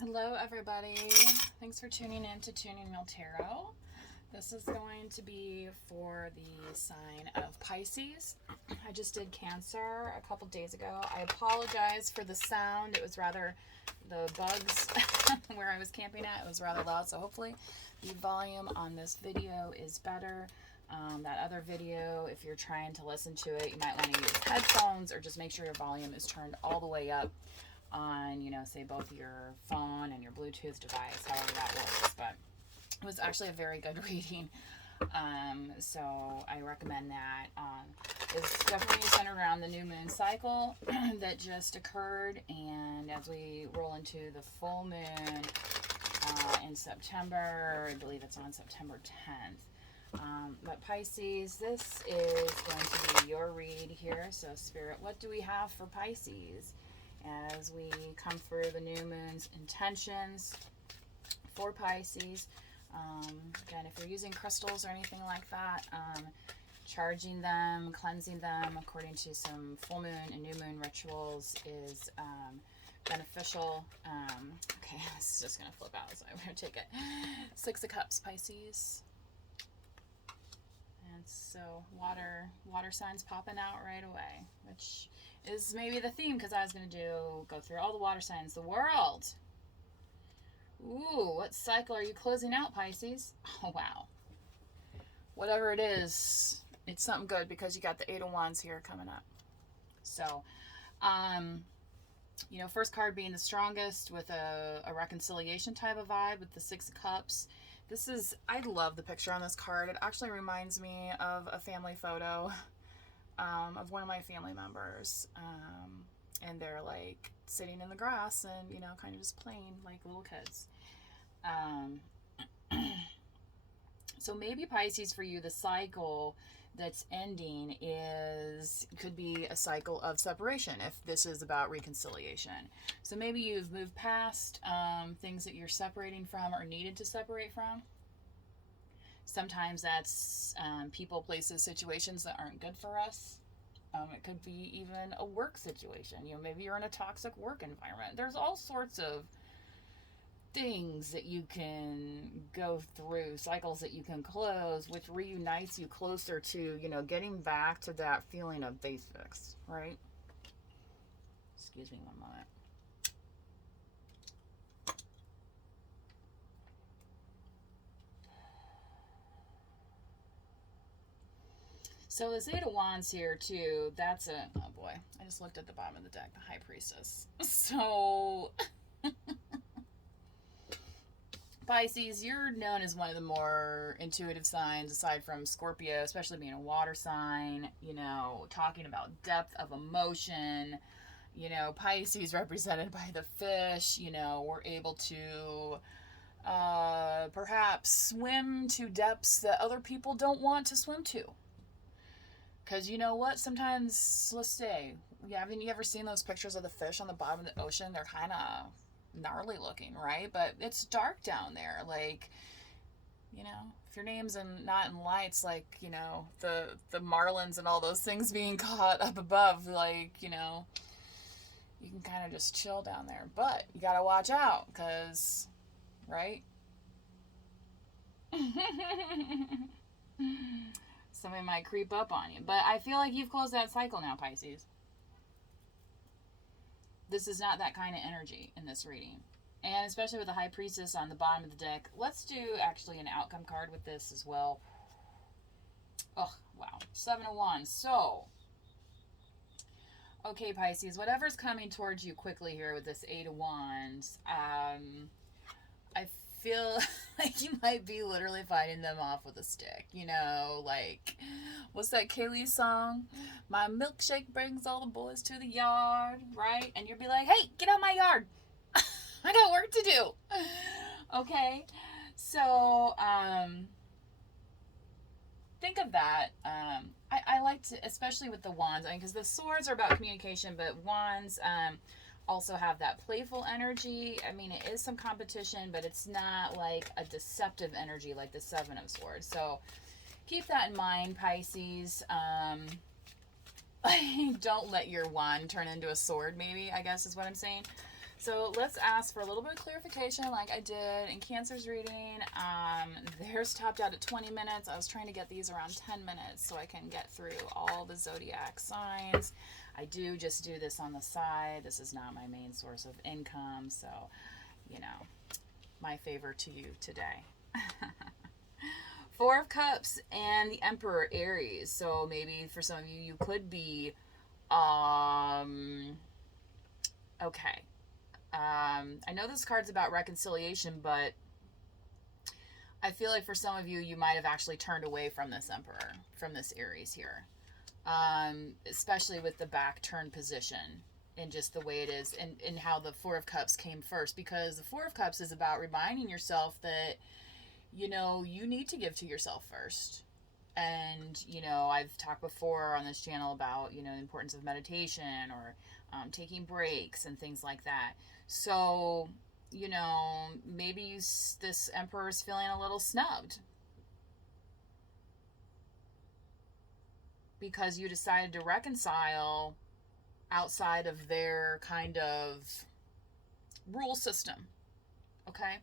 Hello, everybody. Thanks for tuning in to Tuning Wheel Tarot. This is going to be for the sign of Pisces. I just did Cancer a couple days ago. I apologize for the sound. It was rather the bugs where I was camping at. It was rather loud, so hopefully the volume on this video is better. That other video, if you're trying to listen to it, you might want to use headphones or just make sure your volume is turned all the way up on, say both your phone and your Bluetooth device, however that works. But it was actually a very good reading. So I recommend that. It's definitely centered around the new moon cycle that just occurred, and as we roll into the full moon in September, I believe it's on September 10th. But Pisces, this is going to be your read here. So Spirit, what do we have for Pisces as we come through the new moon's intentions for Pisces? Again, if you're using crystals or anything like that, charging them, cleansing them according to some full moon and new moon rituals is beneficial. Okay, this is just going to flip out, so I'm going to take it. Six of Cups, Pisces. And so water signs popping out right away, which is maybe the theme, because I was going to go through all the water signs. The world. Ooh, what cycle are you closing out, Pisces? Oh, wow. Whatever it is, it's something good, because you got the Eight of Wands here coming up. So, first card being the strongest with a reconciliation type of vibe with the Six of Cups. I love the picture on this card. It actually reminds me of a family photo of one of my family members. And they're like sitting in the grass and, kind of just playing like little kids. So maybe Pisces, for you, the cycle that's ending could be a cycle of separation if this is about reconciliation. So maybe you've moved past things that you're separating from or needed to separate from. Sometimes that's people, places, situations that aren't good for us. It could be even a work situation. Maybe you're in a toxic work environment. There's all sorts of things that you can go through, cycles that you can close, which reunites you closer to, getting back to that feeling of basics, right? Excuse me one moment. So this Eight of Wands here too, that's oh boy, I just looked at the bottom of the deck, the High Priestess. So Pisces, you're known as one of the more intuitive signs, aside from Scorpio, especially being a water sign, talking about depth of emotion. Pisces represented by the fish, we're able to perhaps swim to depths that other people don't want to swim to. Because you know what? Sometimes, let's say, haven't you ever seen those pictures of the fish on the bottom of the ocean? They're kind of gnarly looking, right? But it's dark down there. Like, if your name's not in lights, like, the marlins and all those things being caught up above, like, you can kind of just chill down there. But you got to watch out, because, right? Something might creep up on you. But I feel like you've closed that cycle now, Pisces. This is not that kind of energy in this reading. And especially with the High Priestess on the bottom of the deck. Let's do actually an outcome card with this as well. Oh, wow. Seven of Wands. So, okay, Pisces, whatever's coming towards you quickly here with this Eight of Wands, I feel like you might be literally fighting them off with a stick. Like, what's that Kaylee song? My milkshake brings all the boys to the yard, right? And you'll be like, hey, get out my yard. I got work to do. Okay? So, think of that. I like to, especially with the wands, because the swords are about communication, but wands also have that playful energy. It is some competition, but it's not like a deceptive energy like the Seven of Swords. So keep that in mind, Pisces. Don't let your wand turn into a sword, maybe, I guess is what I'm saying. So let's ask for a little bit of clarification like I did in Cancer's reading. Theirs topped out at 20 minutes. I was trying to get these around 10 minutes so I can get through all the zodiac signs. I do just do this on the side. This is not my main source of income. So, you know, my favor to you today. Four of Cups and the Emperor Aries. So maybe for some of you, you could be, okay. I know this card's about reconciliation, but I feel like for some of you, you might have actually turned away from this Emperor, from this Aries here. Especially with the back turn position and just the way it is and how the Four of Cups came first. Because the Four of Cups is about reminding yourself that, you know, you need to give to yourself first. And, you know, I've talked before on this channel about, you know, the importance of meditation or taking breaks and things like that. So, you know, maybe this Emperor is feeling a little snubbed because you decided to reconcile outside of their kind of rule system. Okay?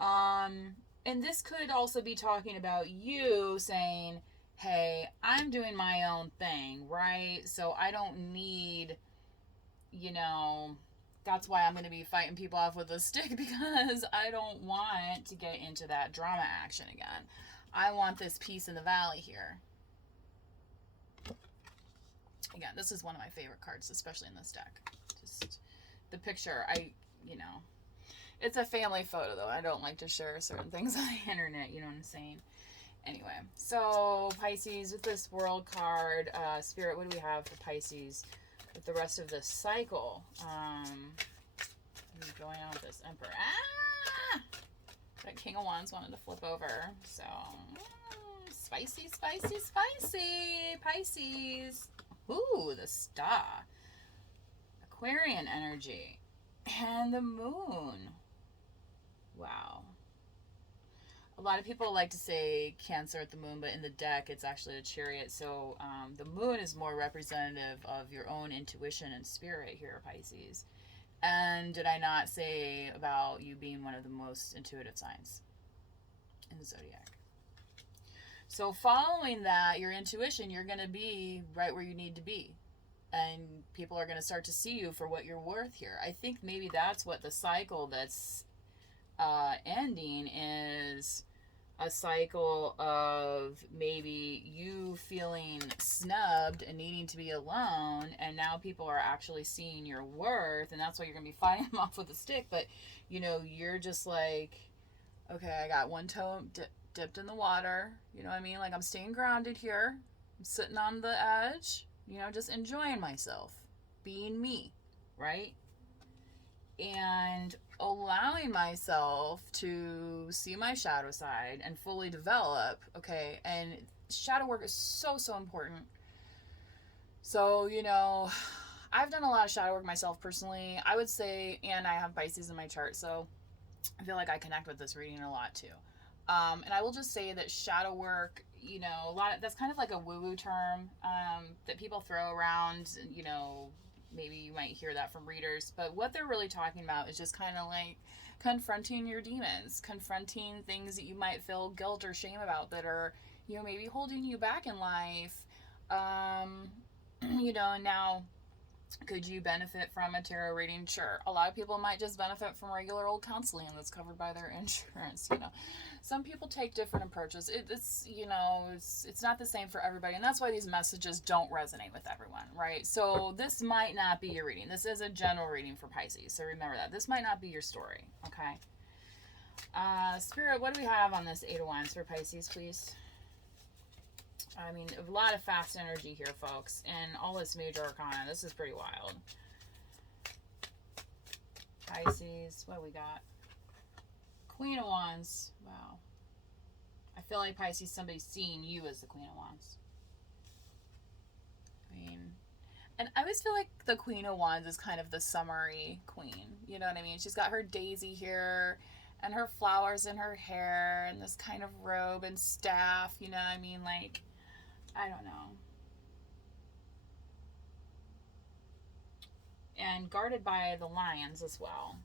And this could also be talking about you saying, hey, I'm doing my own thing, right? So I don't need, you know, that's why I'm going to be fighting people off with a stick, because I don't want to get into that drama action again. I want this peace in the valley here. Again, this is one of my favorite cards, especially in this deck. Just the picture, you know, it's a family photo though. I don't like to share certain things on the internet, you know what I'm saying? Anyway, so Pisces with this World card, Spirit, what do we have for Pisces with the rest of this cycle? What's going on with this Emperor? That King of Wands wanted to flip over. So, spicy, spicy, spicy. Pisces. Ooh, the Star. Aquarian energy. And the Moon. Wow. A lot of people like to say Cancer at the Moon, but in the deck, it's actually a Chariot. So the Moon is more representative of your own intuition and spirit here, Pisces. And did I not say about you being one of the most intuitive signs in the zodiac? So following that, your intuition, you're going to be right where you need to be. And people are going to start to see you for what you're worth here. I think maybe that's what the cycle that's ending is, a cycle of maybe you feeling snubbed and needing to be alone, and now people are actually seeing your worth, and that's why you're going to be fighting them off with a stick. But, you know, you're just like, okay, I got one toe dipped in the water, you know what I mean? Like, I'm staying grounded here. I'm sitting on the edge, you know, just enjoying myself, being me, right? And allowing myself to see my shadow side and fully develop, okay? And shadow work is so, so important. So, you know, I've done a lot of shadow work myself personally, I would say, and I have Pisces in my chart, so I feel like I connect with this reading a lot too. And I will just say that shadow work, you know, that's kind of like a woo-woo term that people throw around, you know. Maybe you might hear that from readers, but what they're really talking about is just kind of like confronting your demons, confronting things that you might feel guilt or shame about that are, you know, maybe holding you back in life. You know, now, could you benefit from a tarot reading? Sure. A lot of people might just benefit from regular old counseling that's covered by their insurance, you know. Some people take different approaches. It's, you know, it's not the same for everybody, and that's why these messages don't resonate with everyone, right? So this might not be your reading. This is a general reading for Pisces, so remember that. This might not be your story, okay? Spirit, what do we have on this Eight of Wands for Pisces, please? I mean, a lot of fast energy here, folks, and all this major arcana. This is pretty wild. Pisces, what do we got? Queen of Wands. Wow. I feel like Pisces, somebody's seeing you as the Queen of Wands. I mean, and I always feel like the Queen of Wands is kind of the summery queen. You know what I mean? She's got her daisy here and her flowers in her hair and this kind of robe and staff. You know what I mean? Like, I don't know. and guarded by the lions as well,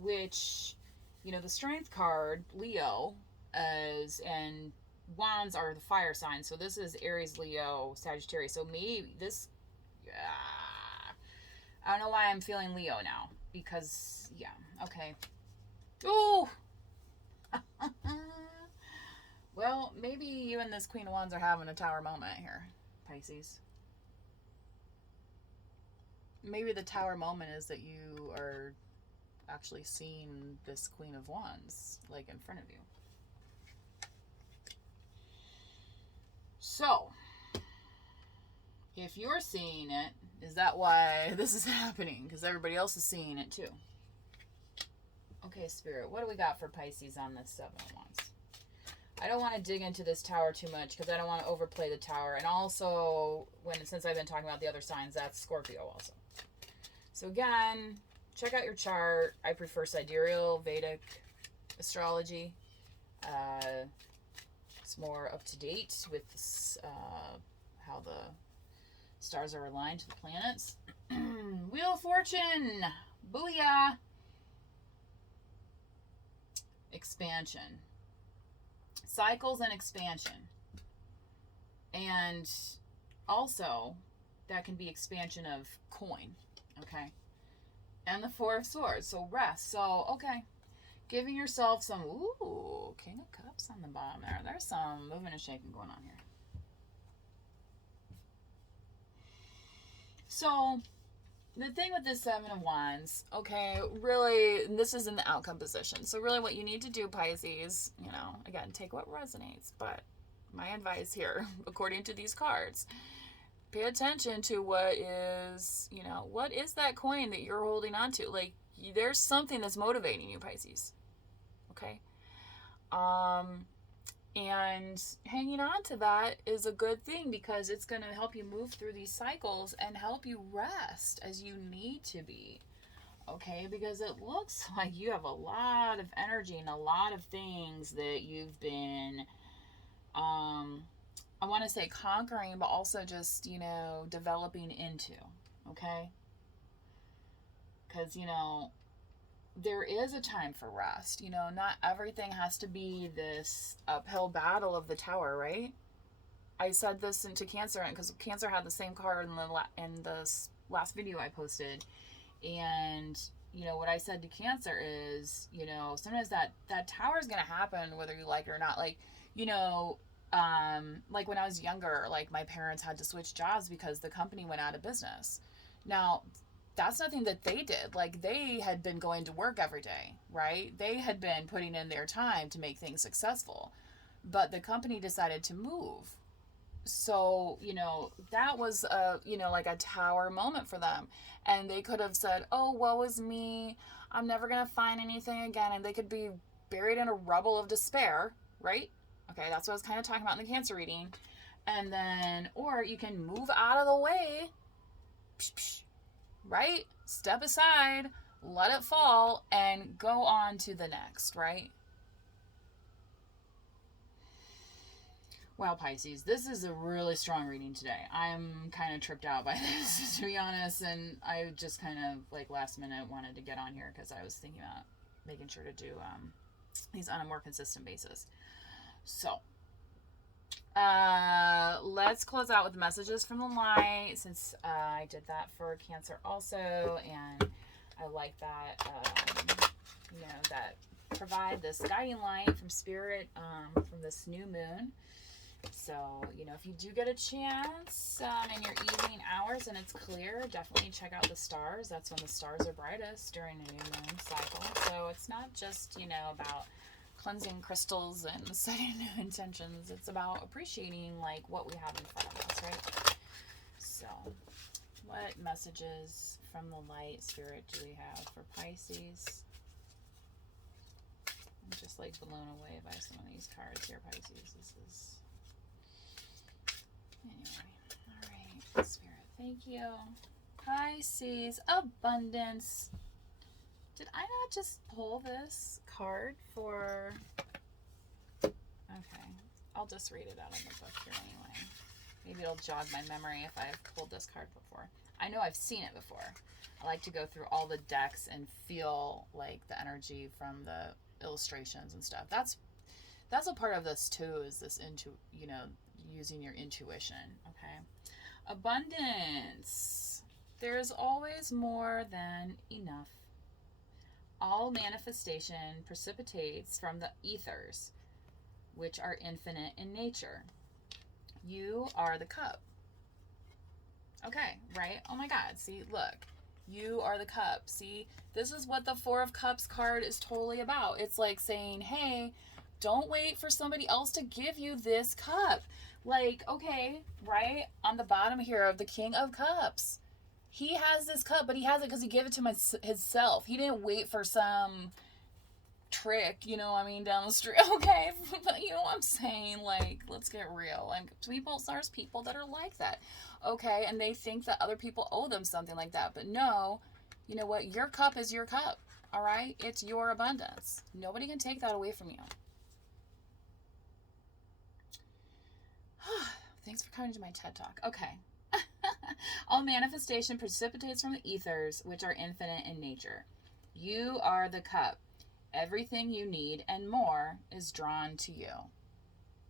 which, you know, the strength card, Leo, is, and wands are the fire signs. So this is Aries, Leo, Sagittarius. So maybe this, I don't know why I'm feeling Leo now. Because, yeah, okay. Ooh! Well, maybe you and this Queen of Wands are having a Tower moment here, Pisces. Maybe the Tower moment is that you are actually seeing this Queen of Wands, like, in front of you. So, if you're seeing it, is that why this is happening? Because everybody else is seeing it too. Okay, Spirit, what do we got for Pisces on this Seven of Wands? I don't want to dig into this Tower too much because I don't want to overplay the Tower. And also, since I've been talking about the other signs, that's Scorpio also. So again, check out your chart. I prefer sidereal Vedic astrology. It's more up to date with how the stars are aligned to the planets. Wheel of Fortune. Booyah. Expansion. Cycles and expansion. And also, that can be expansion of coin. Okay. And the Four of Swords. So rest. So, okay. Giving yourself some, ooh, King of Cups on the bottom there. There's some moving and shaking going on here. So, the thing with this Seven of Wands, okay, really, this is in the outcome position. So really what you need to do, Pisces, you know, again, take what resonates. But my advice here, according to these cards, pay attention to what is, you know, what is that coin that you're holding on to? Like, there's something that's motivating you, Pisces. Okay? And hanging on to that is a good thing because it's going to help you move through these cycles and help you rest as you need to be. Okay? Because it looks like you have a lot of energy and a lot of things that you've been, I want to say conquering, but also just, you know, developing into. Okay? Because, you know, there is a time for rest. You know, not everything has to be this uphill battle of the Tower, right? I said this into Cancer because Cancer had the same card in the last video I posted. And, you know, what I said to Cancer is, you know, sometimes that Tower is going to happen whether you like it or not. Like, you know, like when I was younger, like my parents had to switch jobs because the company went out of business. Now, that's nothing that they did. Like, they had been going to work every day, right? They had been putting in their time to make things successful. But the company decided to move. So, you know, that was a, you know, like a Tower moment for them. And they could have said, oh, woe is me. I'm never going to find anything again. And they could be buried in a rubble of despair, right? Okay, that's what I was kind of talking about in the Cancer reading. And then, or you can move out of the way. Psh, psh, right? Step aside, let it fall, and go on to the next, right? Wow, Pisces, this is a really strong reading today. I'm kind of tripped out by this, to be honest, and I just kind of, like, last minute wanted to get on here because I was thinking about making sure to do these on a more consistent basis. So, let's close out with messages from the light, since I did that for Cancer also, and I like that, you know, that provide this guiding light from Spirit, from this new moon. So, you know, if you do get a chance in your evening hours and it's clear, definitely check out the stars. That's when the stars are brightest during a new moon cycle. So it's not just, you know, about cleansing crystals and setting new intentions. It's about appreciating, like, what we have in front of us, right? So, what messages from the light, Spirit, do we have for Pisces? I'm just, like, blown away by some of these cards here, Pisces. This is... Anyway, all right, Spirit, thank you. Pisces, abundance. Did I not just pull this card for... Okay, I'll just read it out of the book here anyway. Maybe it'll jog my memory if I've pulled this card before. I know I've seen it before. I like to go through all the decks and feel like the energy from the illustrations and stuff. That's a part of this too, is this using your intuition. Okay. Abundance. There's always more than enough. All manifestation precipitates from the ethers, which are infinite in nature. You are the cup. Okay, right? Oh my God. See, look. You are the cup. See, this is what the Four of Cups card is totally about. It's like saying, hey, don't wait for somebody else to give you this cup. Like, okay, right? On the bottom here of the King of Cups. He has this cup, but he has it because he gave it to himself. He didn't wait for some trick, down the street. Okay, but you know what I'm saying? Like, let's get real. Like, there's people that are like that. Okay, and they think that other people owe them something like that. But no, you know what? Your cup is your cup. All right? It's your abundance. Nobody can take that away from you. Thanks for coming to my TED Talk. Okay. All manifestation precipitates from the ethers, which are infinite in nature. You are the cup. Everything you need and more is drawn to you.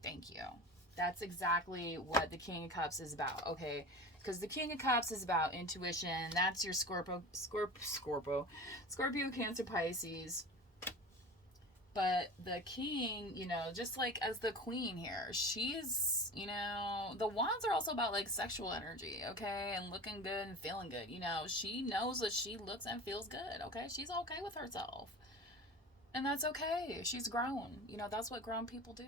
Thank you. That's exactly what the King of Cups is about. Okay, because the King of Cups is about intuition. That's your Scorpio, Cancer, Pisces. But the King, just like as the Queen here, she's, the wands are also about like sexual energy, okay, and looking good and feeling good. She knows that she looks and feels good, okay? She's okay with herself. And that's okay. She's grown. That's what grown people do.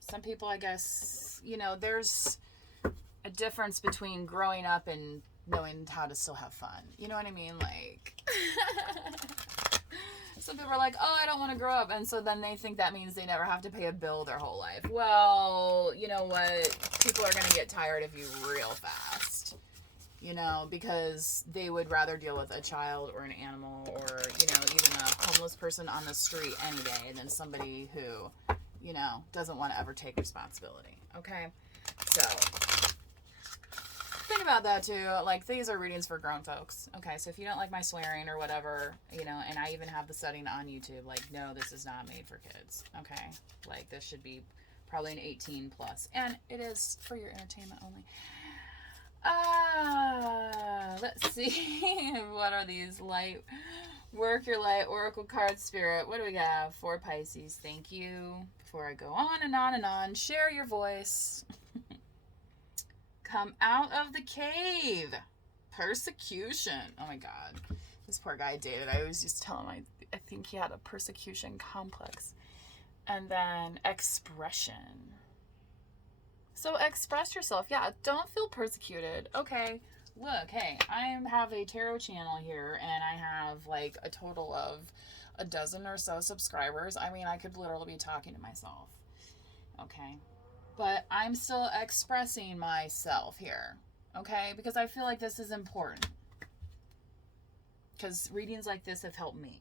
Some people, I guess, there's a difference between growing up and knowing how to still have fun. You know what I mean? Like, some people are like, oh, I don't want to grow up. And so then they think that means they never have to pay a bill their whole life. Well, you know what? People are going to get tired of you real fast. Because they would rather deal with a child or an animal or, even a homeless person on the street any day than somebody who, doesn't want to ever take responsibility. Okay? So, think about that too. Like, these are readings for grown folks. Okay? So if you don't like my swearing or whatever, and I even have the setting on YouTube, like, no, this is not made for kids. Okay? Like, this should be probably an 18 plus. And it is for your entertainment only. Let's see. What are these? Light. Work your light. Oracle card spirit. What do we got? 4 Pisces. Thank you. Before I go on and on and on, share your voice. Come out of the cave. Persecution. Oh my God. This poor guy I dated. I always used to tell him I think he had a persecution complex. And then expression. So express yourself. Yeah, don't feel persecuted. Okay, look, hey, I have a tarot channel here, and I have like a total of a dozen or so subscribers. I could literally be talking to myself. Okay, but I'm still expressing myself here. Okay, because I feel like this is important. Because readings like this have helped me.